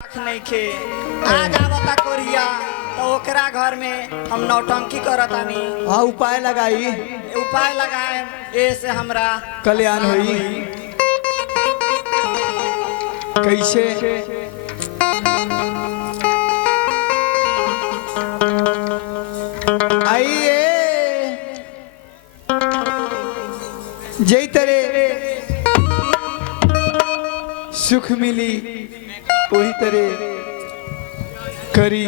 नहीं खे आज आवता कोरिया तो ओकरा घर में हम नौटंकी करतानी। हाँ उपाय लगाई उपाय लगाए ऐसे हमरा कल्याण हुई। कैसे आइए जय तेरे सुख मिली वही तरह करी।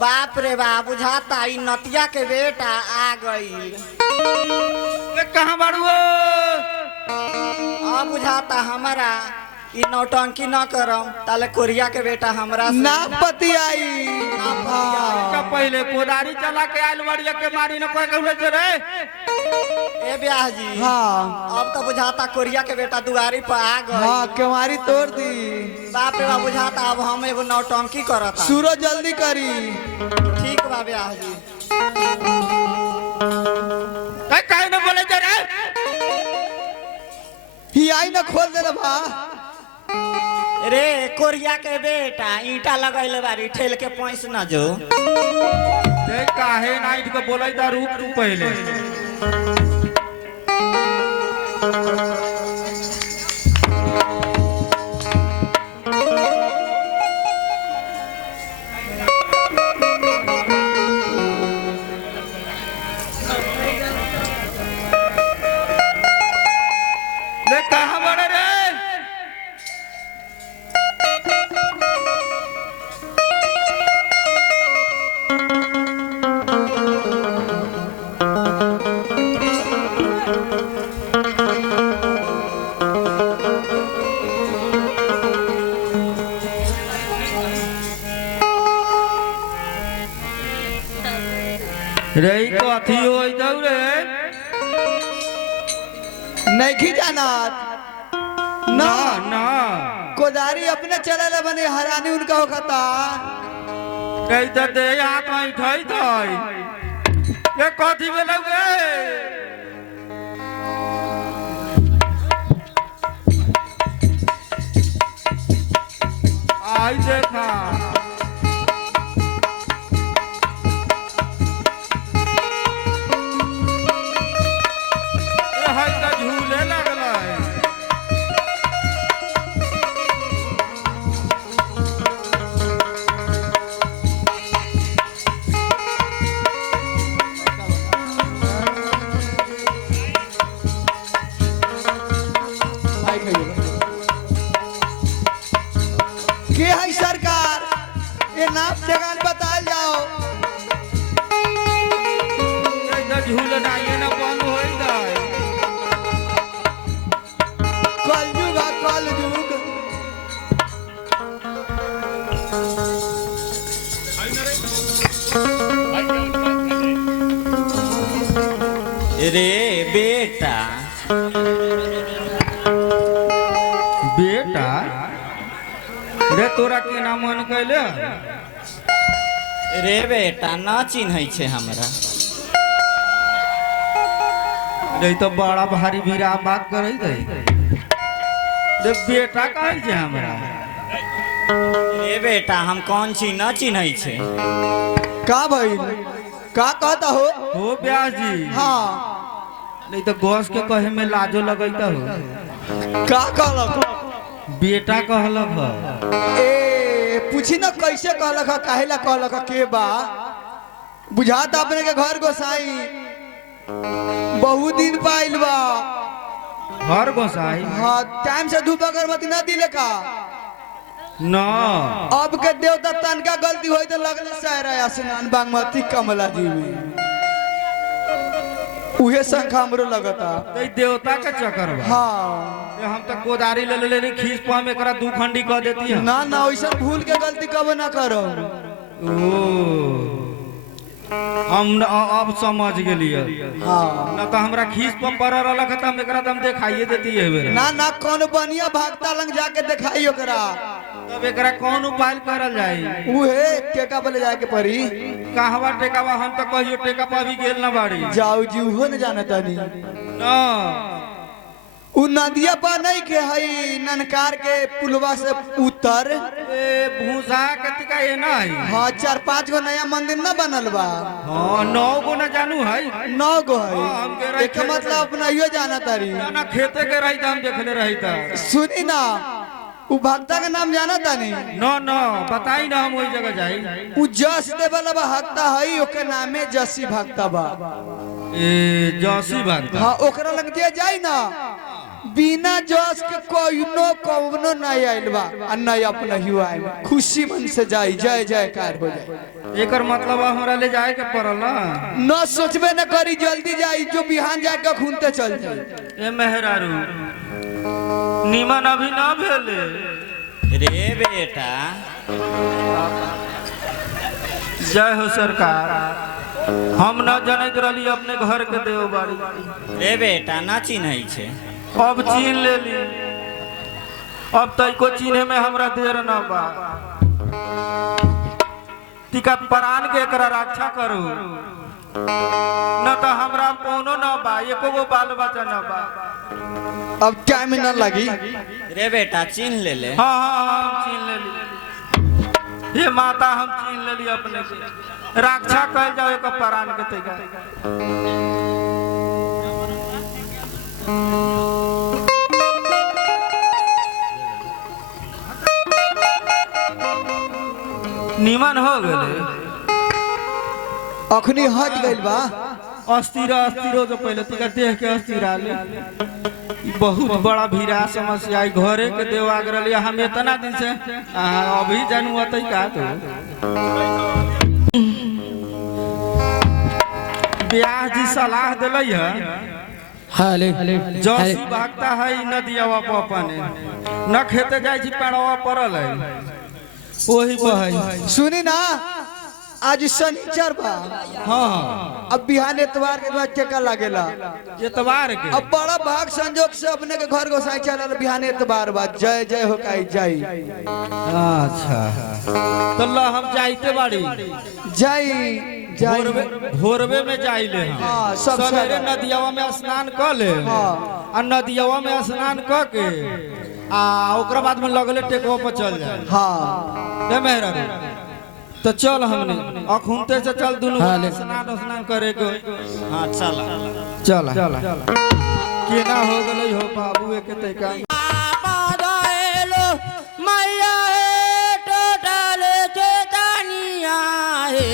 बाप रे बाप बुझाता ई नतिया के बेटा आ गई। कहाँ बाड़ू अब बुझाता हमारा ई नौटंकी न करम ताले कोरिया के बेटा हमरा से ना पति आई। पहले कोदारी चला के आयल बड़िया के मारी न कोई कहले रे ए ब्याह जी। हाँ अब तो बुझाता कोरिया के बेटा दुआरी पर आ गई। हाँ केवारी तोड़ दी। बाप रे बाप बुझाता अब हम एगो नौटंकी करता। सूरज जल्दी करी। ठीक बा ब्याह जी। काहे न बोले रे ही आई न खोल दे रे बा। रे कोरिया के बेटा ईटा लगैले बारी ठेल के पैस न जो। देख काहे नाइट को बोलै दा रुक तू पहले। देख कहाँ बड़े रे रे कथी होई दौ रे नहीं जानत ना ना कोदारी अपने चले बने हरानी उनका होता। कई तो दे हाथ में उठाई थई ये कथी भेलौ गे आई देखा झूले लगल के है सरकार ये नाम ठेकान बताल जाओ। झूल नाइए न बंद हो जाए कलयुग है कलयुग। रे बेटा बेटा रे तोरा के नाम मन कैले रे बेटा न चिन्है छे हमरा। रे तो बड़ा भारी भीरा बात करे दे रे बेटा कहै छै हमरा। रे बेटा हम कौन छी न चिन्है छे। का भाई का कहता हो ब्यास जी हाँ नहीं तो गौस के कहे में लाजो लगैता हो का कहलक बेटा कहलक ह ए पूछी न कैसे कहलक काहे ला कहलक के बा। बुझात अपने के घर गोसाई बहुत दिन पाइल बा। हर गोसाई हाँ टाइम से धूप अगरबत्ती न दिले का। ना अब के देवता तनका गलती होई तो लगले सायरा स्नान बागमती कमला जी में उहे संख्या हमरो लगता। तो देवता के चक्कर बा। हाँ ये हम तो कोदारी ले ले खींच पा में करा दू खंडी कह देती है ना ना वैसा भूल के गलती कब ना करो। ओ हम अब समझ गेलिए हाँ ना तो हमरा खींच पर पड़ रहल त हम एकरा दम देखाइए देती है ना ना कौन बनिया भागता लंग जाके दिखाई ओकरा। तब एकरा कौन उपाय करल जाई? उहे टेका पे ले जाके पड़ी। कहवा टेकावा? हम तो कहियो टेका पर भी गेल ना बाड़ी। जाऊ जी उहो न जाना तानी। ना उ नदिया पर नहीं के हई ननकार के पुलवा से उतर ए भूसा कतिका ये ना है। हाँ 4-5 गो नया मंदिर न बनल बा। हाँ 9 गो ना जानू है। 9 गो हाँ, हम के है। रही एक मतलब अपना यो जाना तारी। ना खेते के रही हम देखले रही था। सुनी ना उ भक्ता का नाम जाना तानी। ना ना बताई ना हम वही जगह जाई। उ जस देवल भक्ता हई ओके नामे जसी भक्ता बा। ए जसी बात। हाँ ओकरा लग जे जाई ना बिना जस के कौनो नहीं आइल बा आ नहीं अपना हुआ आइल। खुशी मन से जाई जय जयकार हो जाए। एकर मतलब हमरा ले जाए के पड़ल ना। न सोचबे न करी जल्दी जाई जो बिहान जाके घूमते चल जाई। ए मेहरारू निमन अभी ना भेले रे बेटा। जय हो सरकार। हम न जानत रही अपने घर के देव बाड़ी। रे बेटा ना चिन्हई छे। अब चीन ले ली। अब तई को चीने में हमरा देर ना बा। तिका प्राण के एकरा रक्षा करू न तो हमरा कोनो ना बा। एको गो बाल बच्चा ना बा। अब टाइम न लगी। रे बेटा चिन्ह ले ले। हाँ हाँ हाँ हम चीन ले ली। हे माता हम चीन ले ली अपने के रक्षा कर जाओ एक प्राण के तैका। निमन हो गए। अखनी हट गइल बा। अस्थिर अस्थिर जो पहले तिका देख के अस्थिर आले। बहुत बड़ा भीड़ा समस्या है। घरे के देव आगरल हम इतना दिन से अभी जानू अतई का तो ब्याह जी सलाह दिलै है। जसी भागता है नदिया अपने न खेते जाय छी पेड़वा पड़ल है वही बहै। सुनी ना आज शनिचर बा। हाँ अब बिहान एतवार के बाद टेका लागेला। एतवार के अब बड़ा भाग संजोग से अपने के घर गोसाई चलल बिहान एतवार बा। जय जय हो काई जाई। अच्छा तो ला हम जाइते बाड़ी। जाई जाई भोरवे में जाइले हम। हाँ, सब सवेरे सब। नदियावा में स्नान कर ले। हाँ। आ नदियावा में स्नान कर के आ ओकरा बाद में लगले टेकवा पर चल जाए। हाँ ए मेहरा तो चल हमने अखुनते से चल दोनों स्नान करे के। हाँ चला चल केना हो गलै हो बाबू एक तैका। मैया है टोटल चेतनिया है।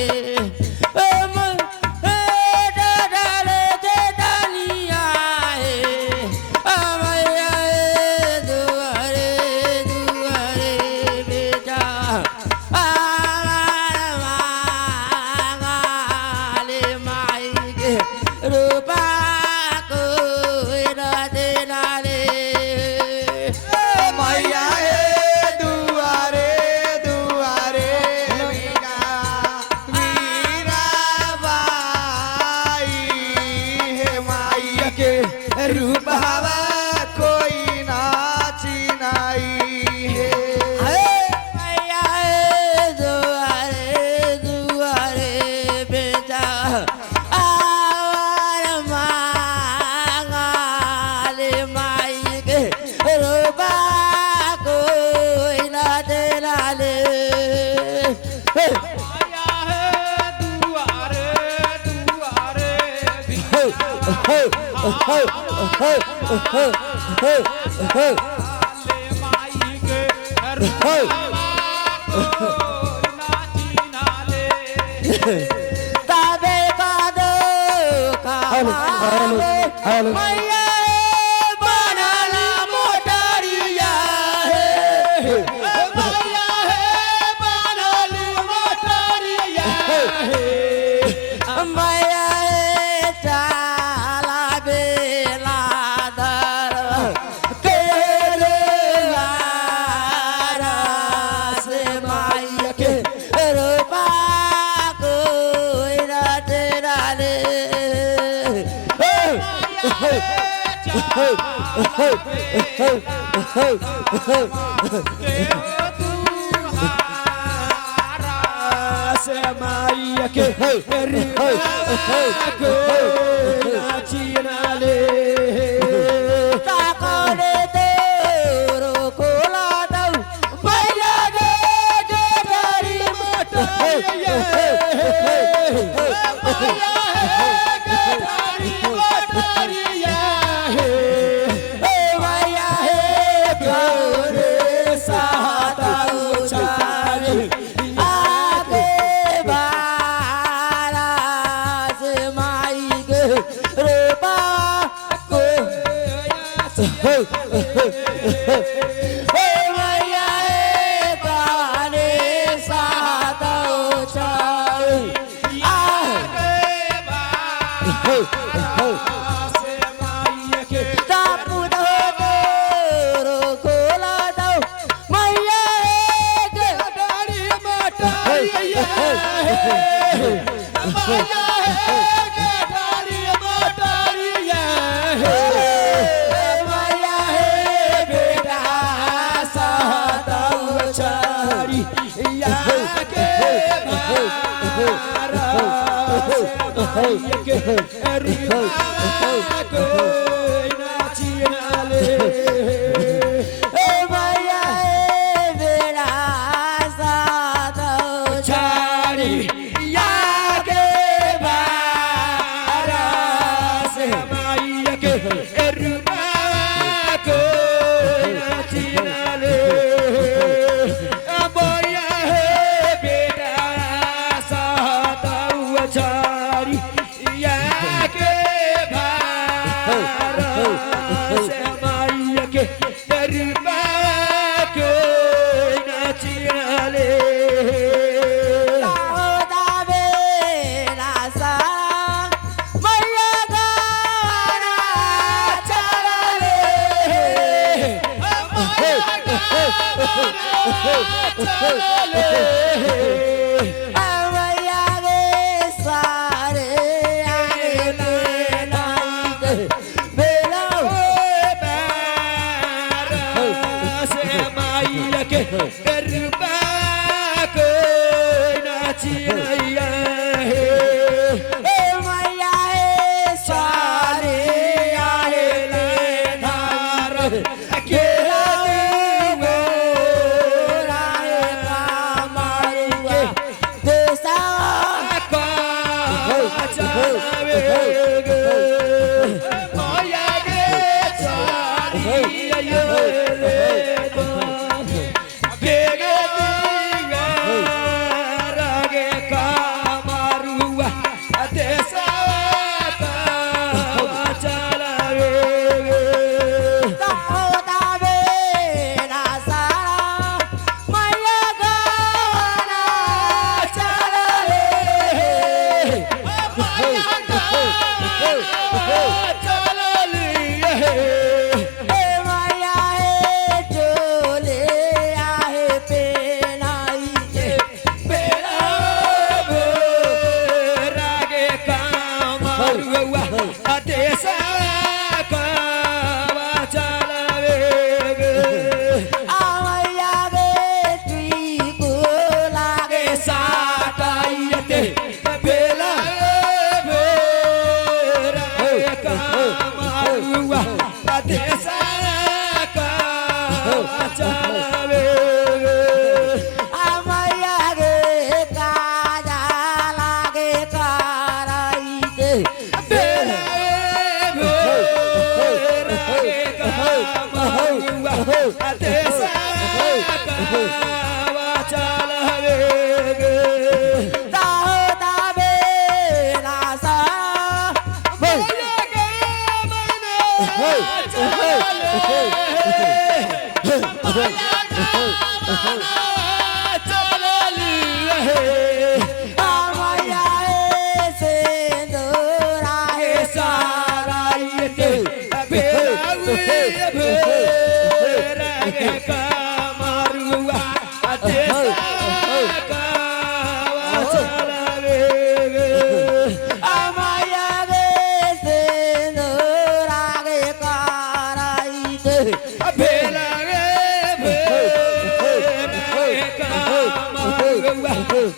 माई के को नाचिनाले ताकले तेरो कोला दौ भैया गे गरी मटो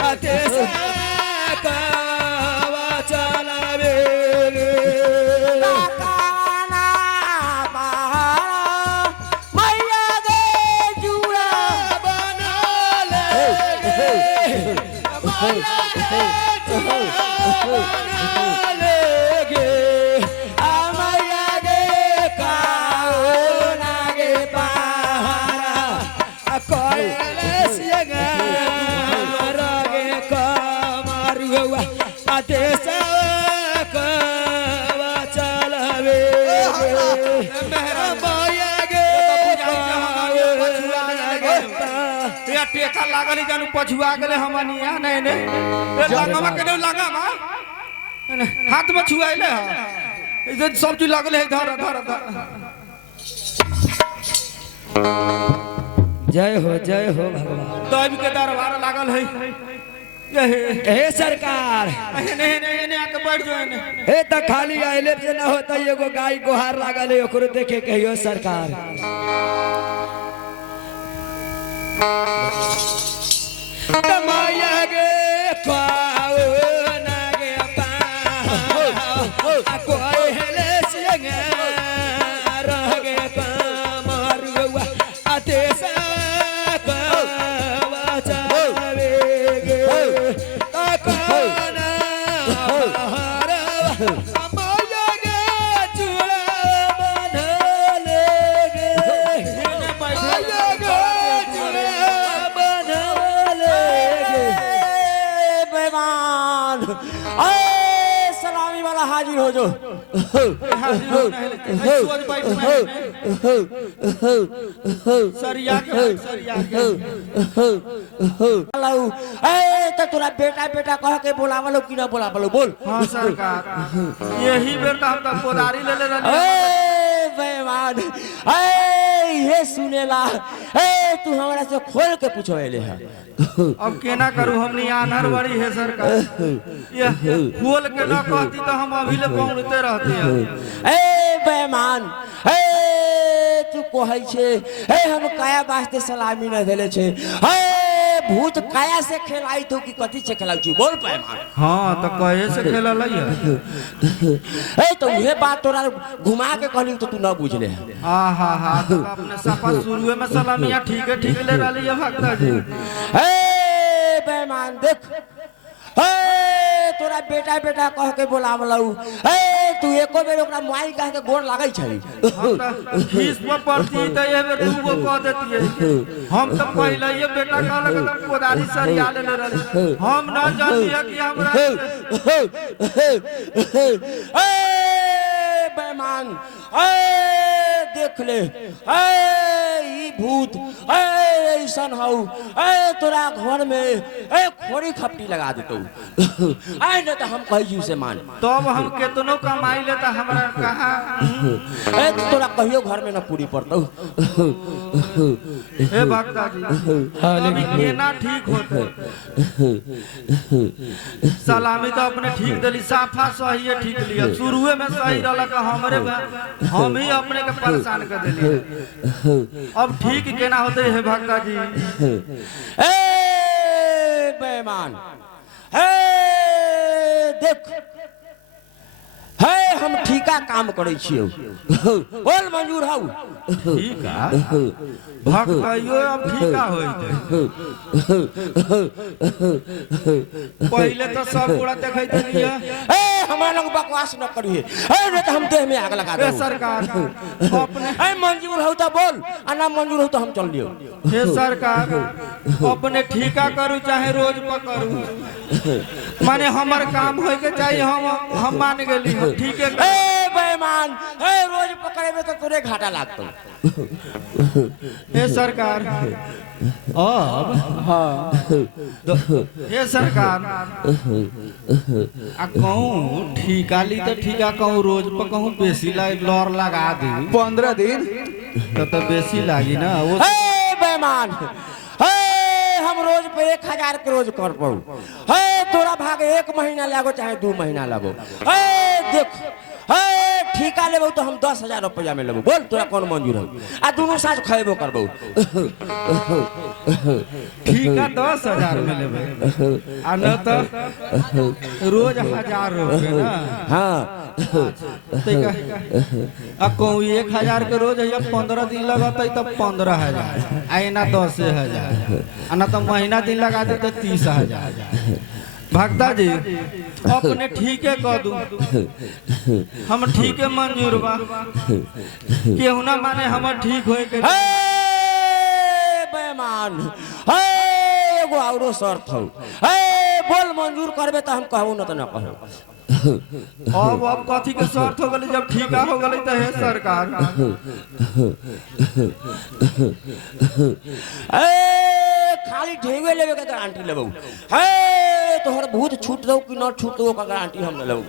Atesa टेका लागल जानू पछुआ गेले हमनिया नहीं नहीं लगामा के लगामा हाथ में छुआइले ह इधर सब चीज लागल है धर धर धर जय हो भगवान। दैव के दरबार लागल है हे सरकार नहीं नहीं नहीं आके बैठ जाओ ने हे त खाली आइले से ना होता एगो गाय गोहार लागल है ओकरो देखे कहियो सरकार। तमाया गे खाओ ना गे पा कोई हेले सिंगा रह गे पा मारुआ आते सा वाचावे गे ताकना हरा तमाया गे चूड़ा बंधले गे तमाया गे सलामी वाला हाजिर हो जो तो तोरा बेटा बेटा कह के बोलावा लो कि ना बोलावा लो बोल। हाँ सरकार यही बेटा हम तो पोदारी ले रहली बेईमान ये सुनेला तू हमरा से खोल के पूछोले है। अब केना करूं हमनी आनर बड़ी है सरकार ये खोल के न कहती तो हम अभी ले पहुंचते रहते हैं। बेईमान तू कहै छे हम काया वास्ते सलामी न देले छे भूत काया से खेलाई तो कि कथि से खेलाउ छी बोल बेईमान। हां तो कहे से खेलल है तो ये बात तोरा घुमा के कहली तो तू न बुझले है। हां हां हां तो अपने सफा शुरू में सलामियां ठीक ले रहली है भक्ता जी। बेईमान देख तोरा बेटा बेटा कह के बोलावलौ तू एको बेर ओकरा माई कह के गोर लागै छै फीस पर पड़ती त ये बेर तू वो कह देती है हम तो पहले ये बेटा कहलक त कोदारी सरिया ले रहली हम न जानती है कि हमरा बेईमान देख ले ई भूत ऐसन हौ तोरा घर में खोरी खपटी लगा देतौ न तो हम कहियो से मान तब हम केतनो कमाई ले त हमरा कहां तोरा कहियो घर में न पूरी पड़तौ। हे भक्ता जी अभी केना ठीक होते सलामी तो अपने ठीक देली साफा सही है ठीक लिया शुरुए में सही रहलक हमरे हम ही अपने के परेशान कर देली अब ठीक केना होते है भक्ता जी। बेईमान देख हम ठीका काम करे छियो बोल मंजूर हौ ठीका भक्तइयो अब ठीका होइते पहले तो सब पूरा देखै दिया हमरा लोग बकवास न करिए नहीं तो हम देह में आग लगा दे सरकार अपने मंजूर हो तो बोल ना मंजूर हो तो हम चल लियो। हे सरकार अपने ठीका करू चाहे रोज पकड़ू माने हमर काम होय के चाहिए हम मान गेली ठीक है बेईमान रोज पकड़े में तो तोरे घाटा लागतो। हे सरकार अब हाँ हे सरकार आ कहूँ ठीका ली तो ठीका कहूँ रोज पर कहूँ बेसी लौर लगा दी 15 दिन तो बेसी लागी ना वो बेईमान हम रोज पे 1000 के रोज कर पाऊ तोरा भाग 1 महीना लागो चाहे 2 महीना लागो देख ठीका लेबो तो हम 10,000 रुपया में लेबो बोल तोरा कौन मंजूर हो आ दोनों साथ खैबो करबो ठीक है 10,000 में लेबे आ न तो रोज 1,000 रुपए ना हाँ आ कहूँ 1,000 के रोज है 15 दिन लगाते तो 15,000 आईना 10,000 आ ना तो महीना दिन लगा दे तो 30,000 भक्ता जी अपने ठीक है कह दूं हम ठीक है मंजूर बा केहू ना माने हम ठीक होए के हे बेईमान हे एगो औरो शर्त हो हे बोल मंजूर करबे तो हम कहबो न तो न कहबो अब कथी के शर्त हो गली जब ठीका हो गली तो हे सरकार खाली ढेवे लेवे के गारंटी लेबो हे तोहर भूत छूट दो कि न छूट दो का गारंटी हम लेबो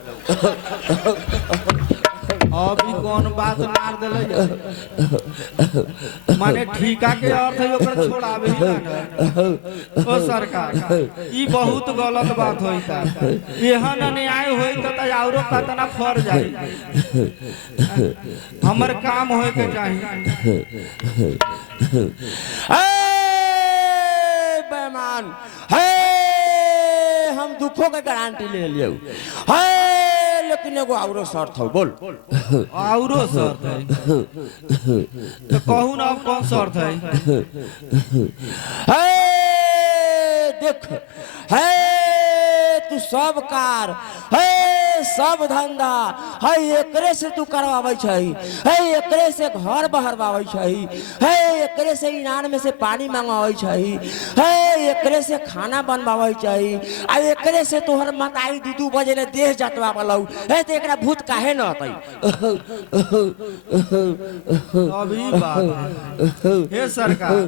अभी कौन बात मार देले माने ठीका के अर्थ है ओकर छोड़ावे ही ना ओ सरकार ई बहुत गलत बात होइता एहन अन्याय होई त औरो कतना फर जाई हमर काम होए के चाहिए बेईमान हे हम दुखों के गारंटी ले लियो हे लेकिन एगो औरो शर्त हो बोल औरो शर्त है तो कहू ना अब कौन शर्त है हे देख हे तू सब कार हे सब धंधा है एकरे से तू करवावे छही है एकरे से घर बहरवावे छही है एकरे से इनार में से पानी मंगवावे छही है एकरे से खाना बनवावे छही आ एकरे से तोहर मताई 2 बजे ले देह जतवा बलौ है त एकरा भूत काहे न हतई अभी बात हे सरकार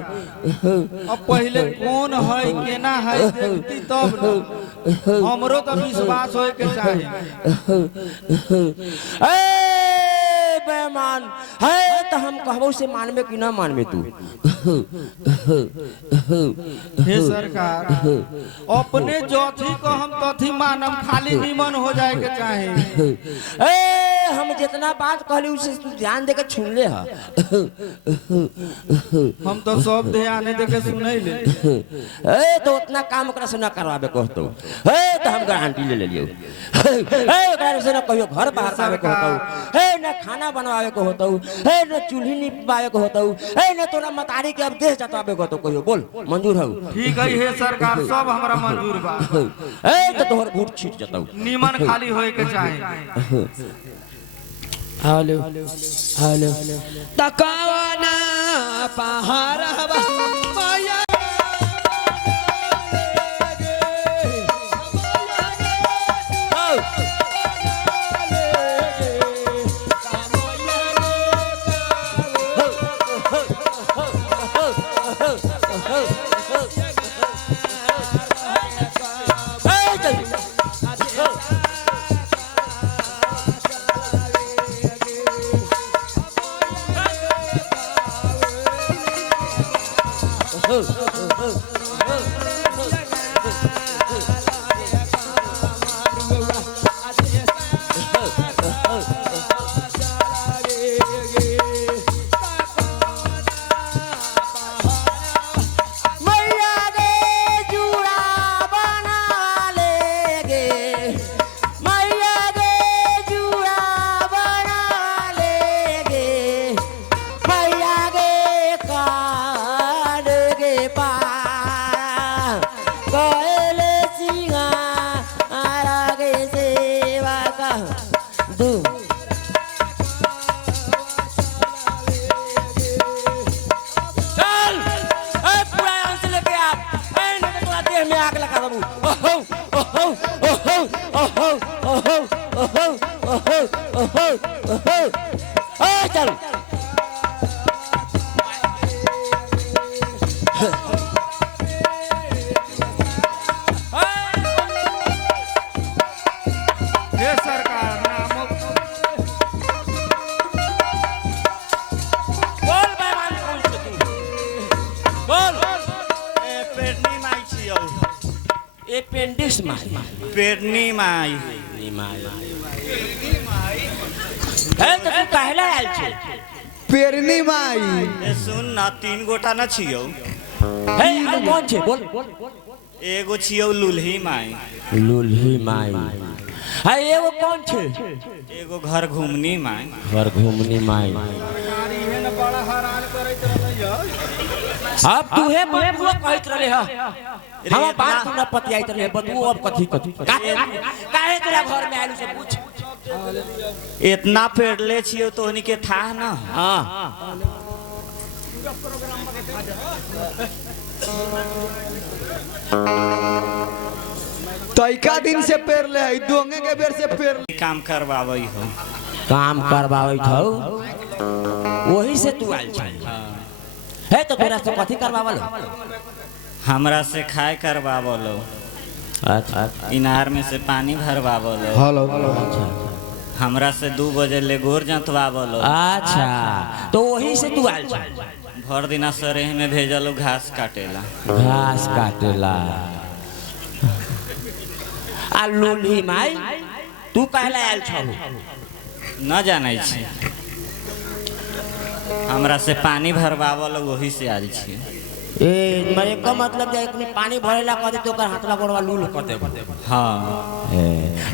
अब पहले कौन है केना है देखती तब न हमरो तो विश्वास होए के चाहिए बेईमान है तो हम कहबो से मानबे कि ना मानबे तू हे सरकार अपने जोथी को हम तथी मानम खाली निमन हो जाए के चाहे हम जितना बात कहली उसे तू ध्यान देके सुन ले हा हम तो सब ध्यान देके सुनै ले तो उतना काम ओकरा से ना करवाबे कहतो तो हम गारंटी ले लियो ओकरा से ना कहियो घर बाहर आवे को होतो ना खाना बनवावे को होतो ना चूल्ही निपावे को होतो ना तोरा मतारी के अब देह जतवावे को होतो कहियो बोल मंजूर हो ठीक है हे सरकार सब हमरा मंजूर बा तो तोहर भूत छीट जतौ निमन खाली होए के चाहे हेलो हेलो तकावना पहाड़वा माया चल हे सरकार नाम बोल बेईमान कौन से तू बोल पेरनी माई छियौ अपेंडिक्स माई पेरनी माई माई है तो तू कहला आयल छे पेरनी माई ए सुन ना 3 गोटा न छियौ है आ कौन छे बोल एगो छियौ लुल्ही माई लुल्ही माई है एगो कौन छे एगो घर घुमनी माई घर घूमनी माई अब तू है बतुआ कहत रहे ह हम बात हमरा पतियाइत रहे बतू अब कथी कथी काहे तेरा घर में आलू से पूछ इतना पेड़ले छियौ तोहनी के था ना हां तैका दिन से पेर ले है दोंगे के बेर से पेर काम करवावई हो काम करवावे छौ वही से तू आइल छ है तो तोरा से कथी करवावल हमरा से खाए करवावलो अच्छा इनार में से पानी भरवावलो हेलो हमरा से 2 बजे ले गोर जंतवावलो अच्छा तो वही से तू आइल छ भर दिना सरेह में भेजलो घास काटेला घास काटेला आ लुल्ही माई तू कहला आइल छ न जानै छी हमरा से पानी भरवावलो वही से आयल छी ए मेरे का मतलब जे एकनी पानी भरेला कहते तो ओकर हाथला गोड़वा लूल कर दे हाँ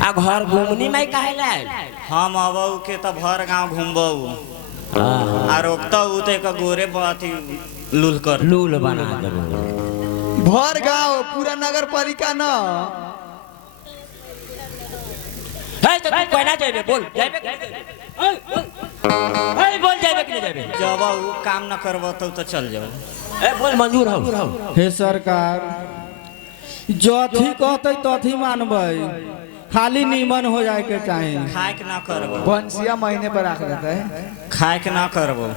आ घर घुमनी माई कहला आइल हम अबौ के त भर गांव घूमबौ आ रोकतौ ते का गोरे बाती लूल कर लूल बना देबो भर गांव पूरा नगर पालिका न है तो तू कहना जाबे बोल जाबे है बोल जाबे कि नहीं जाबे जब उ काम न करबतौ त चल जाओ ए बोल मंजूर हो हे सरकार जथी कहते तथी मानबै खाली नीमन हो जाए के चाहे खाए के ना करबो बंसिया महीने पर रख देता है खाए के ना करबो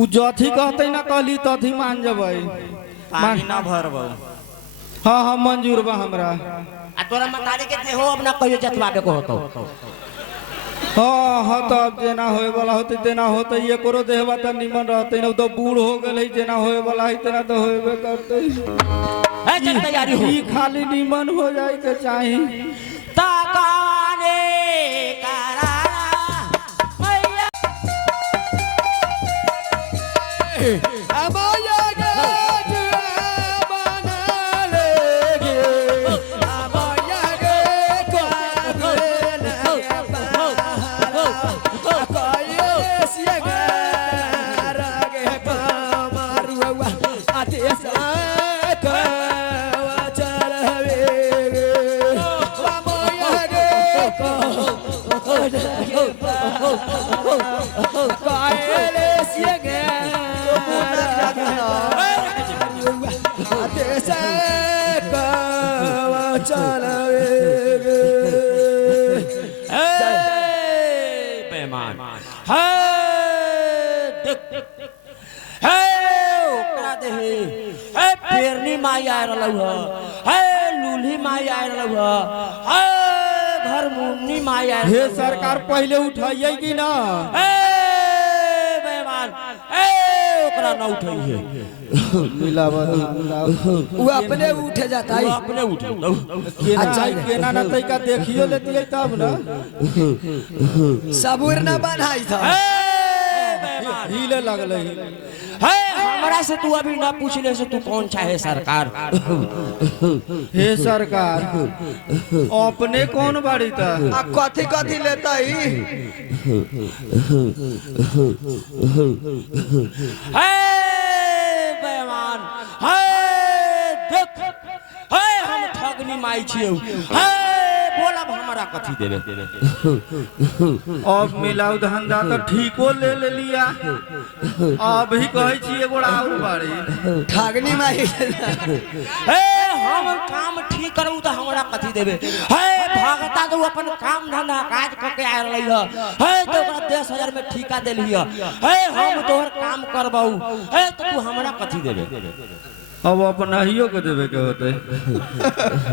उ जथी कहते ना कहली तथी मान जबै पानी ना भरबो हाँ हाँ मंजूर बा हमरा आ तोरा मतारी के देहो अब ना कहियो जतवाबे को होतो हाँ हाँ तो अब जेना होए वाला होते तेना होते ये करो देहवा त निमन रहते न तो बूढ़ हो गेल जेना होए वाला है तेना तो होएबे करते है चल तैयारी हो ई खाली निमन हो जाए के चाही तकाने करारा मैया अमोया गे बना लेगे अमोया गे बेमान है देख है ओकरा देहे है पेरनी माई आ रहलौ है लूल्ही माई आ रहलौ है घर मुन्नी माई आ हे सरकार पहले उठाइए कि ना ए बेमान ए ओकरा न उठाइए वो अपने उठ जाता है अपने उठे अच्छा केना ना तैका देखियो लेती है तब ना सबूर न बनाई था हिले लगले है हमरा से तू अभी ना पूछ ले से तू कौन चाहे सरकार हे सरकार अपने कौन बाड़ी था आ कथी कथी लेता ही है बेमान है देख है हम ठगनी माई छियौ है बोला हमरा कथी देबे अब मिलाऊ धंधा तो ठीको ले लिया अभी कहे छी एगो और बाड़ी ठगनी माई ए हम काम ठीक करू त हमरा कथी देबे है भगता तो अपन काम धंधा काज क के आ रहलै है तो ओकरा 10,000 में ठेका देली है हम तोहर काम करबाऊ है तो तू हमरा कथी देबे अब अपना हियो के देवे के होते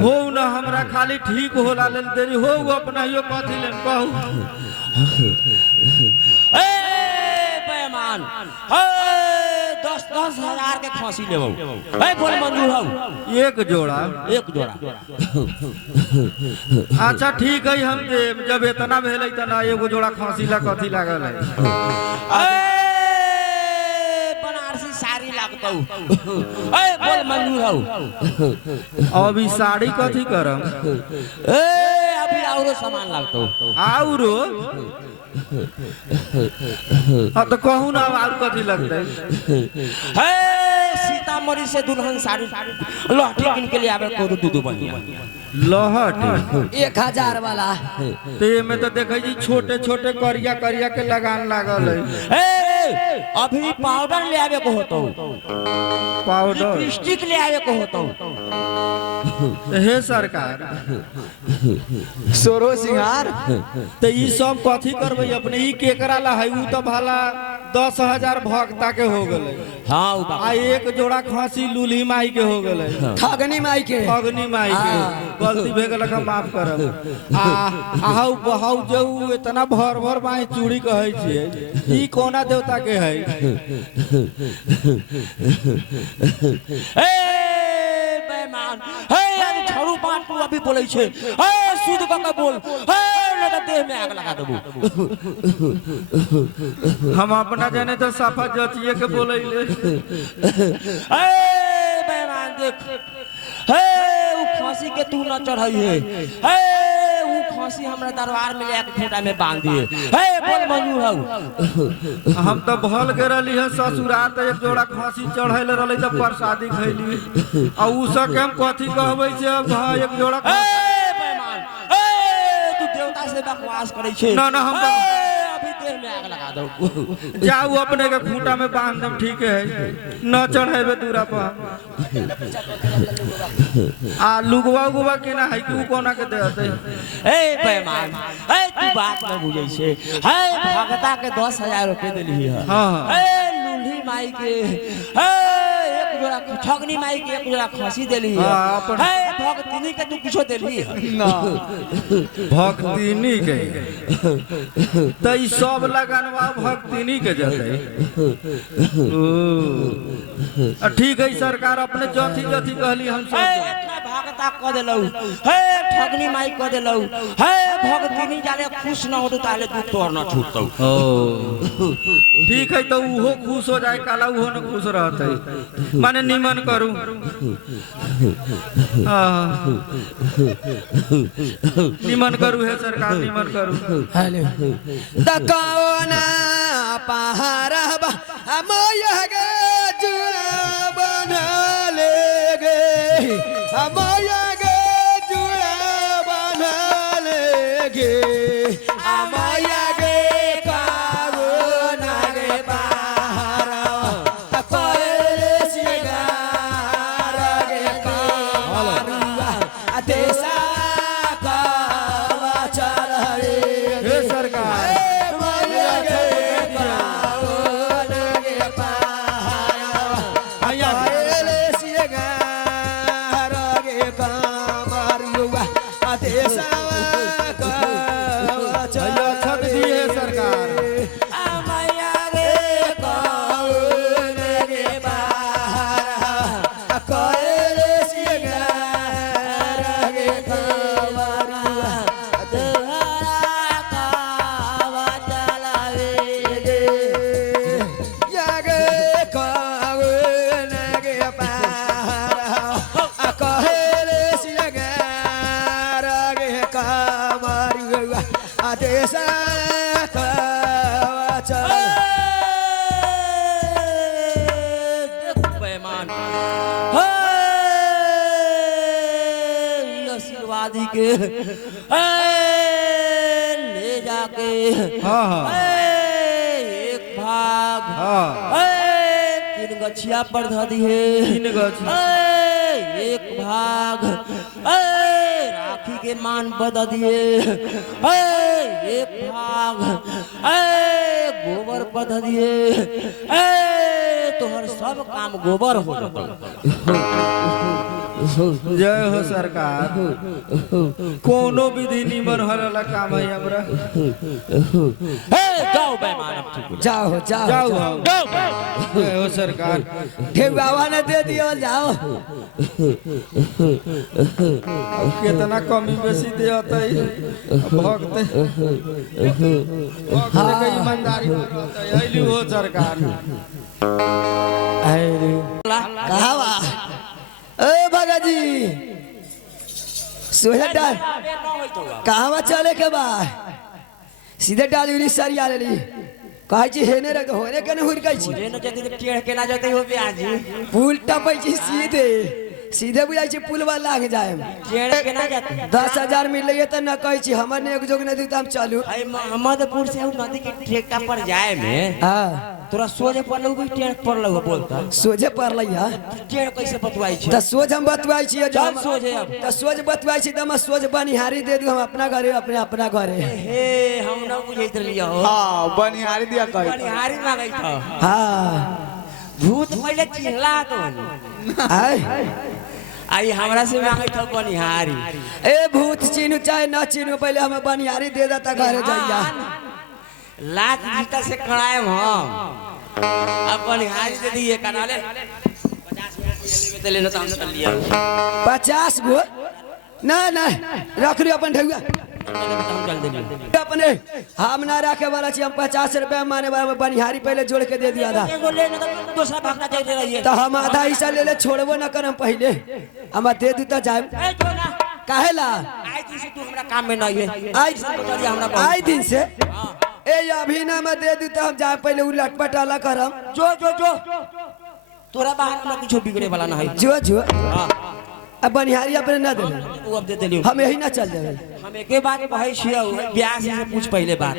हो ना हमरा खाली ठीक होला लेल देरी हो अपना हियो कथी लेन कहू ए बेमान है 10,000 के फांसी लेबो ए बोल मंजूर हौ एक जोड़ा एक जोड़ा अच्छा ठीक है हम देब जब इतना भेलै तना एगो जोड़ा खांसी ला कथी लागल है ए बनारसी साड़ी लागतौ ए बोल मंजूर हौ अब ई साड़ी कथी करम ए अभी औरो सामान लागतौ आउरो हाँ तो कहू ना और कथी लगतै हे सीतामढ़ी से दुल्हन साड़ी लहठी किन के लिए आवे को दूध बढ़िया लहट 1000 वाला ते में तो देखे जी छोटे छोटे करिया करिया के लगान लागल है ए अभी पाउडर ले आवे को होतो पाउडर लिपस्टिक ले आवे को होतो हे सरकार सोरो सिंगार तो ई सब कथी करबै अपने ई केकरा ला है ऊ तो भला 10,000 भक्ता के हो गले हां आ एक जोड़ा खांसी लूली माई के हो गले ठगनी माई के अग्नि माई के गलती भे गेलक माफ करब आहाउ बहाउ जो इतना भर भर माई चूड़ी कहै छियै ई कोना देवता के है ए बेईमान हे आज छड़ू पाट तू अभी बोलै छे हे शुद्ध क के बोल हे न त देह में आग लगा देबू हम अपना जाने तो साफा जतिये के बोलैले ए बेईमान देख हे उ फांसी के तू न चढ़ाई है हे उ फांसी हमरा दरबार में एक खूंटा में बांध दिए हे बोल मंजूर हौ हम तो भल के रहली है ससुराल तो एक जोड़ा खांसी चढ़ैल रहले तो प्रसादी खैली आ उ सब के हम कथी कहबै से अब हाँ एक जोड़ा ए बेईमान ए तू देवता से बकवास करै छे ना, ना, हम ए, अभी देह में आग लगा दो जाऊ अपने के खूंटा में बांध दम ठीक है न चढ़ेबे दूरा पर आ लुगवा उगवा के ना है कि उ कोना के देते ए बेईमान ए तू बात न बुझै छे हे भगता के 10,000 रुपए देली है हाँ। ए लूली माई के हे एक जोड़ा ठगनी माई के एक जोड़ा खांसी देली है हाँ, अपन- हे भगतिनी के तू किछो देली है ना भक्तिनी के तो ई सब लगनवा भक्तिनी के जते ओ ठीक है सरकार अपने जथी जथी कहली हम हे सब इतना भगता क देलौ हे ठगनी माई क देलौ हे भगतिनी जाने खुश न होतो ताले तू तोर न छूटतौ ओ ठीक है तो उहो खुश हो जाए काला उहो न खुश रहते माने निमन करू निमन करू है सरकार निमन करू हेलो दकावना पहाड़बा अमोया गे जुड़ा बनले गे अमोया गे जुड़ा बनले गे अमोया गे कावना गे पहाड़ा कोले सिगार गे कावना देसा कावा चल रे हे सरकार छत दी है सरकार आशीर्वादी के ले जाके हाँ, हाँ। एक भाग हाँ। 3 गछिया पर ध दिए 3 गछ एक भाग राखी के मान बद दिए एक भाग गोबर बद दिए तोहर सब काम गोबर हो जाता जय हो सरकार कोनो विधि निमन हरला काम है हमरा जाओ बेईमान अब ठीक हो जा। जाओ जाओ जाओ जाओ। हम जय हो सरकार ढेउआवा ने दे दियो जाओ। कितना कमी बेसी दे होतै भक्त के ईमानदारी होतै ऐली हो सरकार कहाँ बा ए भगत जी सोहे डाल कहाँ बा चले के बा सीधे डाल उरी सरिया लेली कहै छी हेने रख होने के न हुरकै छी जेनो जति टेढ़ के ना जते हो ब्याजी पुल टपै छी सीधे सीधे बुझाइ छी पुलवा लाग जाए टेढ़ के ना जाते 10,000 मिलैए त न कहै छी हमर ने एक जोग नदी त हम चलू। भाई मोहम्मदपुर से नदी के ठेका पर जाए में हां तोरा सोझे पड़लौ कि टेढ़ पड़लौ बोलता सोझे पड़लै है टेढ़ कैसे बतवाई छै त सोझ हम बतवाई छी जो चल सोझे अब त सोझ बतवाई छी त हम सोझ बनिहारी दे दू हम अपना घरे अपना घरे। हे हम ना बुझैत रहियो हां बनिहारी दिया कहै बनिहारी मांगै छ हां भूत पहले चिल्ला तो आय आई हमरा से मांगै छ बनिहारी ए भूत चिन्हू चाहे न चिन्हू पहले हमें बनिहारी दे देता घरे जाइया। लात जूता से कड़ाएम हम अब बनिहारी दे दिए कनाले 50 रुपया लेबे त हम चल लिया 50 गो ना ना रख लियो अपन ढेउआ हम चल देली अपने हम ना रखे वाला छी हम 50 रुपया माने वाला बनिहारी पहले जोड़ के दे दिया था एगो ले न त दूसरा भागना चाहिए रहिए तो हम आधा हिस्सा ले ले छोड़बो न करम पहले हम दे दू त जाए ए जो ना काहेला आई दिन से तू हमरा काम में नहीं है आई चलिए हमरा आई दिन से ए अभी ना मैं दे दू त हम जाए पहले उ लटपट वाला करम जो तोरा बाहर में कुछ बिगड़े वाला ना है जो हां अब बनिहारी अपने ना दे वो अब दे देली हम यही ना चल जाए। हम एके बात कहै छियै ब्याह से पूछ पहले बात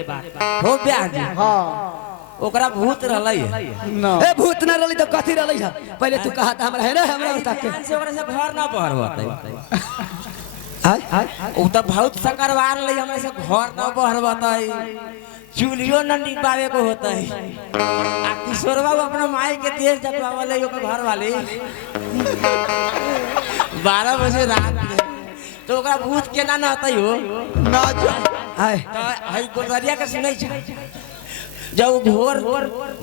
हो ब्याह जी हां ओकरा भूत रहलै ए भूत ना रहली त कथी रहली है पहले तू कहा था हमरा है ना हमरा बता के से ओकरा से घर ना पहर होतै हाय उ त बहुत सकरवार ले हमरा से घर ना पहर होतै चूल्हियो न निभावे को होतै आ किशोरबा अपना माई के देश जटवावले ओकर घर वाले 12 बजे रात में तो ओकरा भूत केना न होतै हो ना जो हाय त हई गोदरिया के सुनै छै जब घोर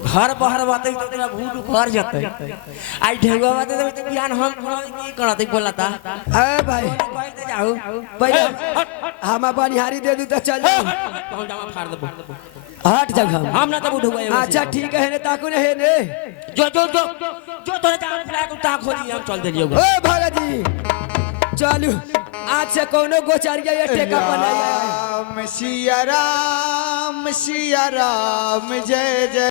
घर बहर बाते तो तेरा भूत घर जते आई ढेगवा बाते तो बिहान हम की करते बोलता ए भाई कहते जाओ पहले हम बनिहारी दे दू त चल जाऊ हम जामा फाड़ देबो हट जाऊ हम ना तब उठबै अच्छा ठीक है ने ताकू ने है ने जो तोरे जान फ्लैग उठा खोली हम चल देलियो ओ भगत जी चलू आज से कोनो गोचारिया ये टेका बनाया सिया राम जय जय।